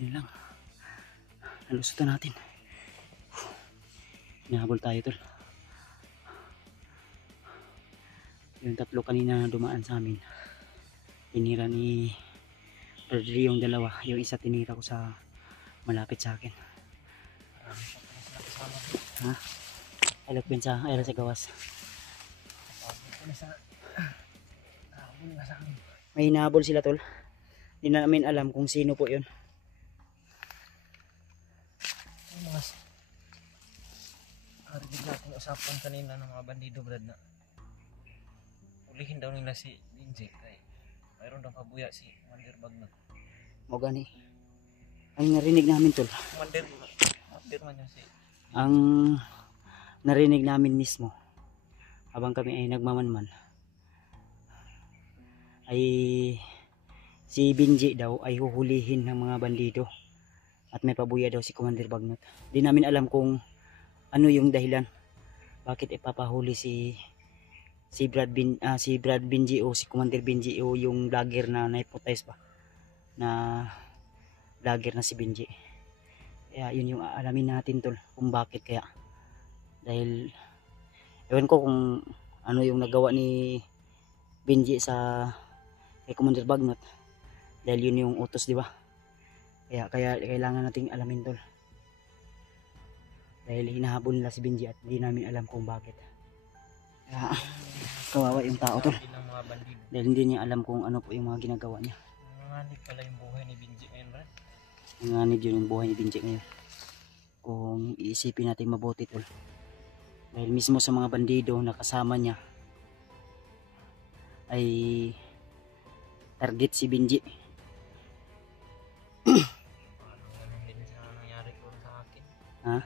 Yun lang. Nalusutan natin. Hinahabol tayo tol. Yung tatlo kanina dumaan sa amin. Tinira ni Rodri yung dalawa. Yung isa tinira ko sa malapit sa akin. Ha? Alok sa gawas. May hinahabol sila tol. Hindi na namin alam kung sino po yun. Narinig natin usapan kanina ng mga bandido brad na ulihin daw nila si Binji kay mayroon daw kabuya si Commander Bagnot. O gani. Ang narinig namin tol. Commander man niya si Ang narinig namin mismo habang kami ay nagmamanman ay si Binji daw ay huhulihin ng mga bandido at may pabuya daw si Commander Bagnot. Di namin alam kung ano yung dahilan bakit ipapahuli si Brad Binji o si Commander Binji o yung vlogger na na-hypnotize pa na vlogger na si Binji. Kaya yun yung alamin natin tol kung bakit kaya. Dahil ewan ko kung ano yung nagawa ni Binji sa kay Commander Bagnot. Dahil yun yung utos, di ba? Kaya kailangan nating alamin tol. Dahil hinahabol nila si Binji at hindi namin alam kung bakit. Kaya kawawa yung tao tol. Dahil hindi niya alam kung ano po yung mga ginagawa niya. Nanganib pala yung buhay ni Binji ngayon brad. Nanganib yun yung buhay ni Binji ngayon. Kung iisipin natin mabuti tol. Dahil mismo sa mga bandido na kasama niya ay target si Binji. Ganun din sa nangyari ko sa akin. Ha?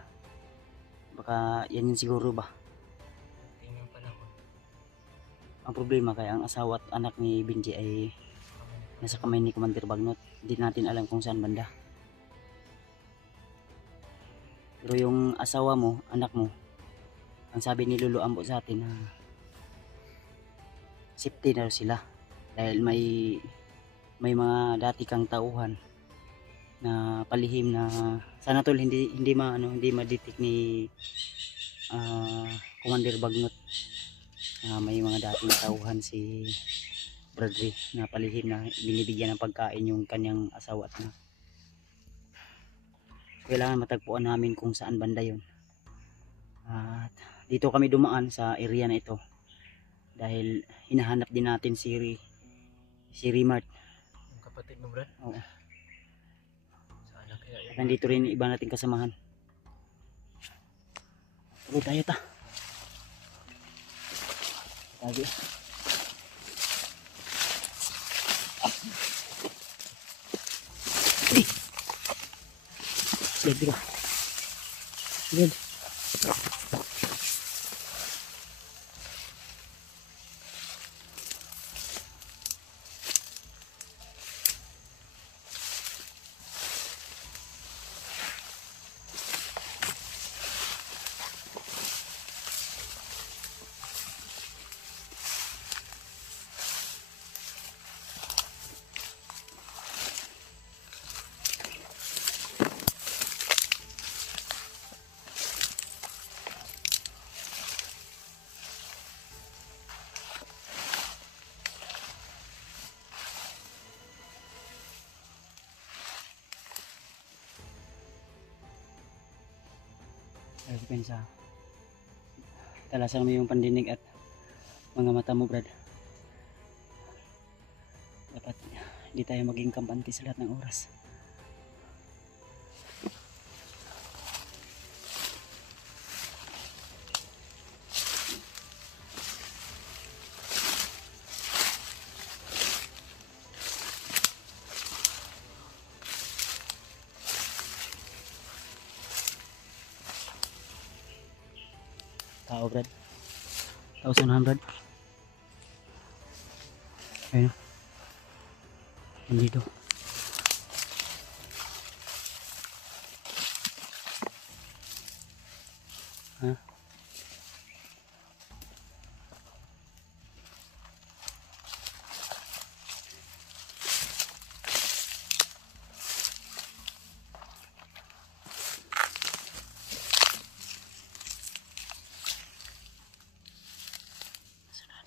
Baka yan yun siguro ba? Tingin pala ko. Ang problema kaya ang asawa at anak ni Binji ay nasa kamay ni Commander Bagnot. Hindi natin alam kung saan banda. Pero yung asawa mo, anak mo, ang sabi ni Lolo Ambo sa atin na safety na sila. Dahil may mga dati kang tauhan na palihim na sana tol hindi ma-detect ni Commander Bagnot. May mga dating tauhan si Bradley na palihim na binibigyan ng pagkain yung kanyang asawa at anak. Kailangan matagpuan namin kung saan banda yun. At dito kami dumaan sa area na ito dahil hinahanap din natin si Rimart. Yung kapatid mo brad? Oo. Sana kaya At nandito rin iba nating kasamahan. Tuloy tayo ta. Lagi. Slide dito. Slide. Depensa. Talasan mo yung pandinig at mga mata mo brad. Dapat hindi tayo maging kampante sa lahat ng oras. Tao brad. 1,100. Ayun. Nandito. Ha?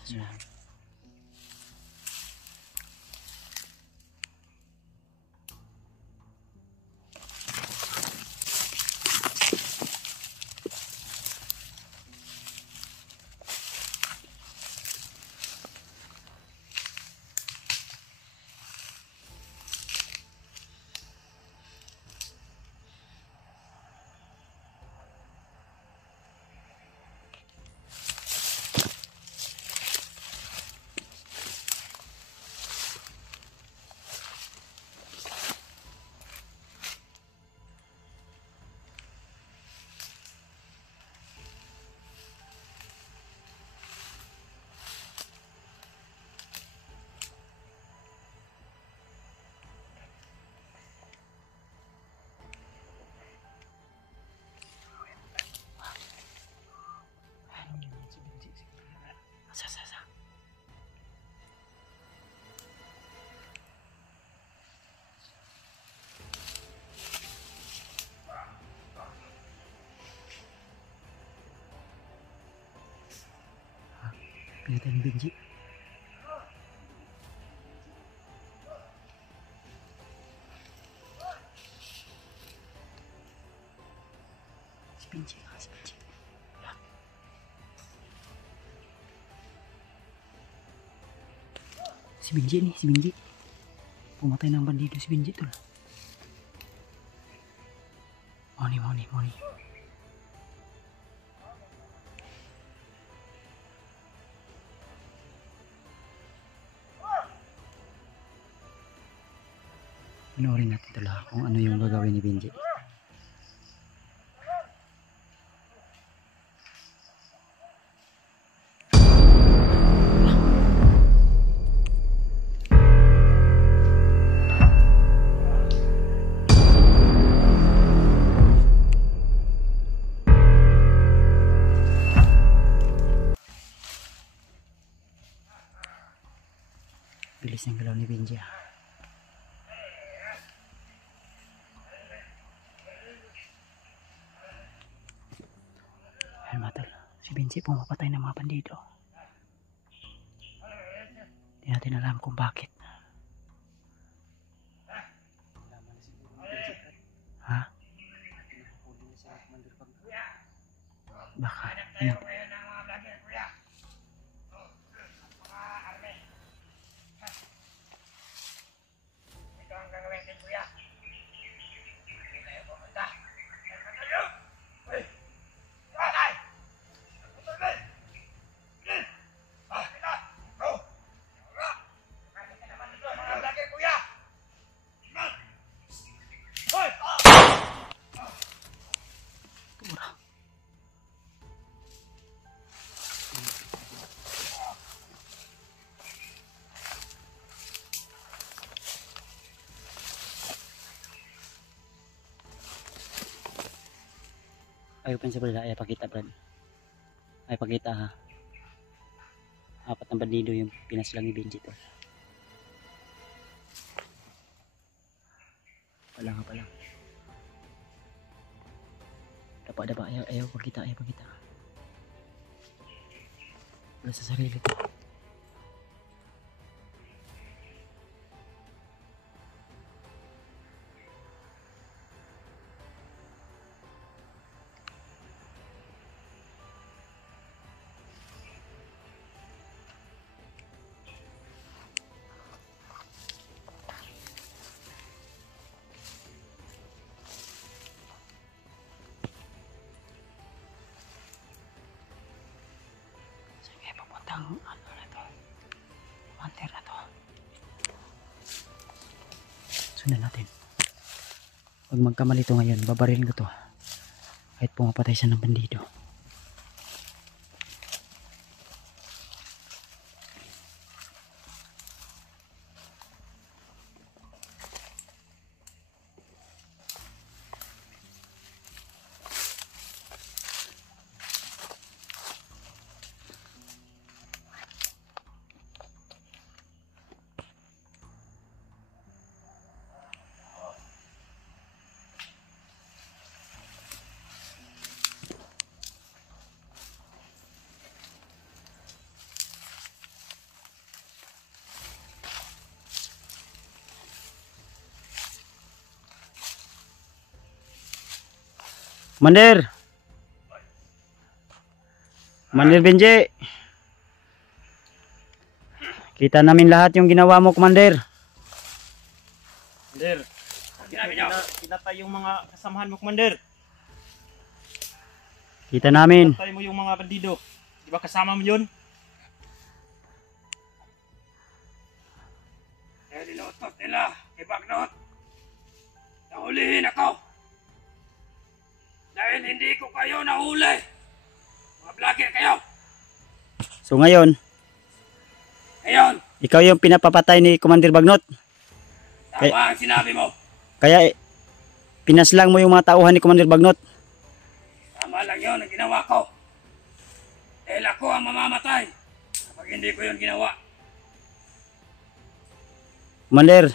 Yan. Sa. Pinatay ni Benji. Si Benji. Wala. Si Benji. Pumatay ng bandido si Benji tol. Money. Panoorin natin tol kung ano yung gagawin ni Benji. Bilis ng galaw ni Benji. Ayan mga tol, si Benji pumapatay ng mga bandido. Hindi natin alam kung bakit. Ha? Baka. Ayan. Ayaw pa sa brad, ayaw pakita brad. Ayaw pakita ha. Apat na bandido yung pinaslang ni Benji tol. Palang. Dapa, ayaw pakita. Wala sa sarili ko. Ang ano na to, hunter na to. Sundan natin. Pag magkamali to ngayon, babarilin ko to kahit pumapatay siya ng bandido. Commander! Commander Benji! Kita namin lahat yung ginawa mo, Commander. Commander, kinatay yung mga kasamahan mo, Commander. Kita namin. Kinatay mo yung mga bandido. Di ba kasama mo yun? Kaya nilotot nila kay Bagnot. Nahulihin ako. Dahil hindi ko kayo nahuli. Mga vlogger kayo. So ngayon, Ngayon, ikaw yung pinapapatay ni Commander Bagnot. tama ang sinabi mo. Kaya pinaslang mo yung mga tauhan ni Commander Bagnot. Tama lang yun ang ginawa ko. Dahil ako ang mamamatay kapag hindi ko yun ginawa. Commander,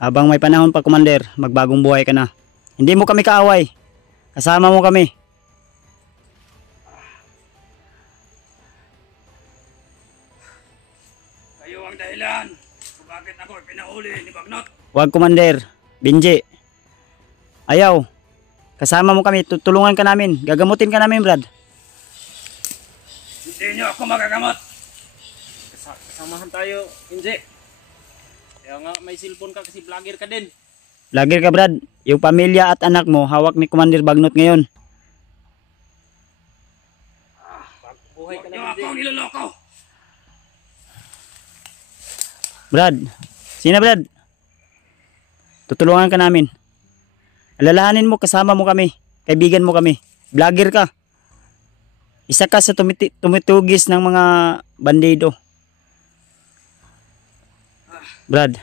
habang may panahon pa, Commander, magbagong buhay ka na. Hindi mo kami kaaway. Kasama mo kami. Kayo ang dahilan kung bakit ako pinahuli ni Bagnot. Huwag, Commander. Benji. Ayaw. Kasama mo kami. Tutulungan ka namin. Gagamutin ka namin, Brad. Hindi nyo ako magagamot. Kasamahan tayo, Inje. Kaya nga may cellphone ka kasi vlogger ka din. Lagir ka, Brad. Yung pamilya at anak mo, hawak ni Commander Bagnot ngayon. Buhay Huwag ka nyo na, akong Inje. niloloko. Brad. Sina, Brad? Tutulungan ka namin. Alalahanin mo, kasama mo kami. Kaibigan mo kami. Vlogger ka. Isa ka sa tumitugis ng mga bandido. Brad.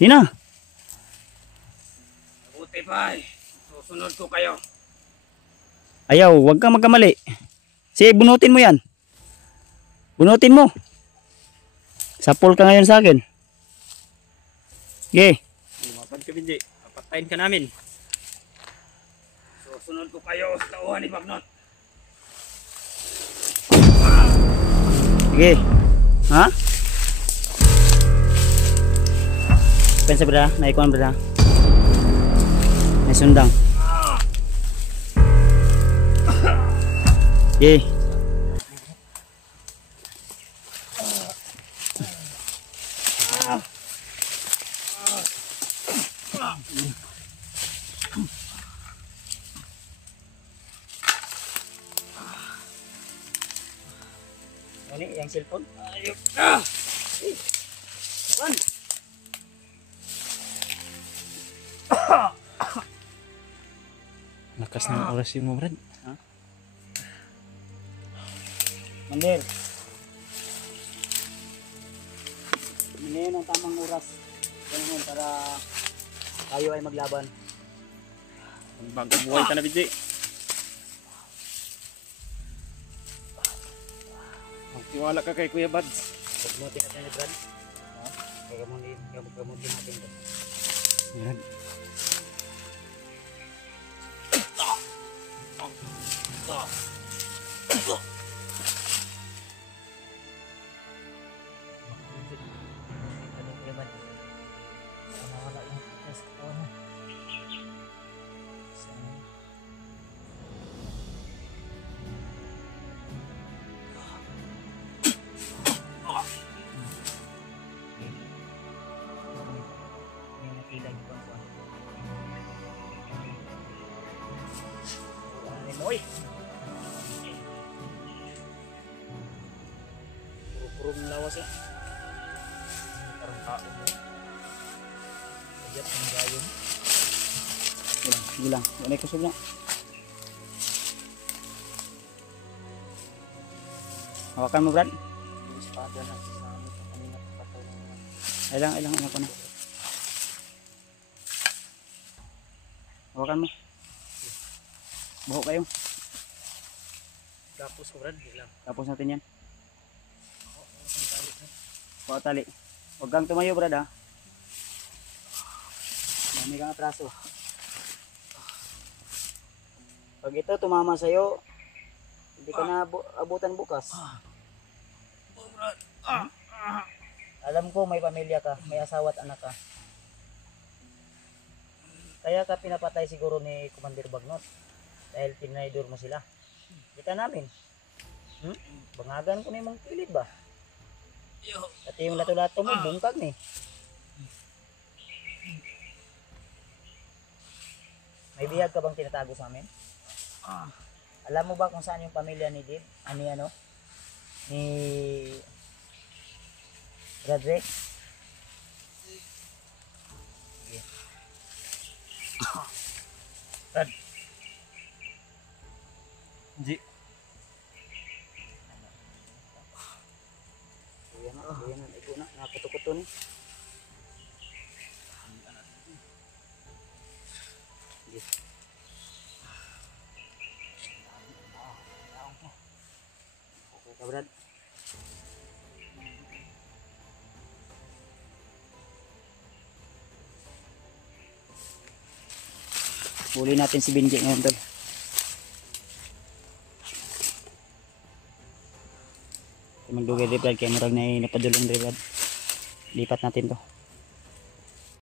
Sina? Buti pa eh. Susunod ko kayo. Ayaw, huwag kang magkamali. Sige, bunutin mo yan. Bunutin mo. Sapol ka ngayon sa akin. Sige. Lumapad ka, Inje. Papatayin ka namin. Susunod ko kayo sa tauhan ni Bagnot. Sige. Ha? Pensa bra, naikuan bra. May sundang. Sige. Ano yung cellphone? Ayok ka! Lakas ng oras yung mo, Brad. Mandir. Hindi ang tamang oras. Ganun para tayo ay maglaban. Bagong buhay ka na, Inje. Magtiwala ka kay Kuya Bads. Pagmutin natin ni Brad. Gagamutin natin. Brad. Oy. Puro-puro lawas ya. Parang tao mo. Ayat ang gayon. Sige lang. Wala kusog na. Hawakan mo, Brad. Yung espada na sa amin kanina patay na naman. Ilang anak ko na. Hawakan mo. Buhok kayo. Tapos ko, Brad, bilang. Tapos natin yan. Kuha tali. Huwag kang tumayo, Brad, ha. Dami kang atraso. Pag ito tumama sa'yo, hindi ka na abutan bukas. Alam ko may pamilya ka, may asawa at anak ka. Kaya ka pinapatay siguro ni Commander Bagnot. Dahil tinaydor mo sila. Kita namin. Bangagan ko na yung kilid ba? Pati yung lato-lato mo, bungkag ni. May bihag ka bang tinatago sa amin? Alam mo ba kung saan yung pamilya ni Dib? Ni Bradrick? Sige. Brad. Hindi. Kuya na, ito na, nakuto-kuto ni. Sige. Okay ka, Brad? Huli natin si Binji ngayon, tol. Magdugay, Brad, kaya marag na napadulong, Brad. Lipat natin to.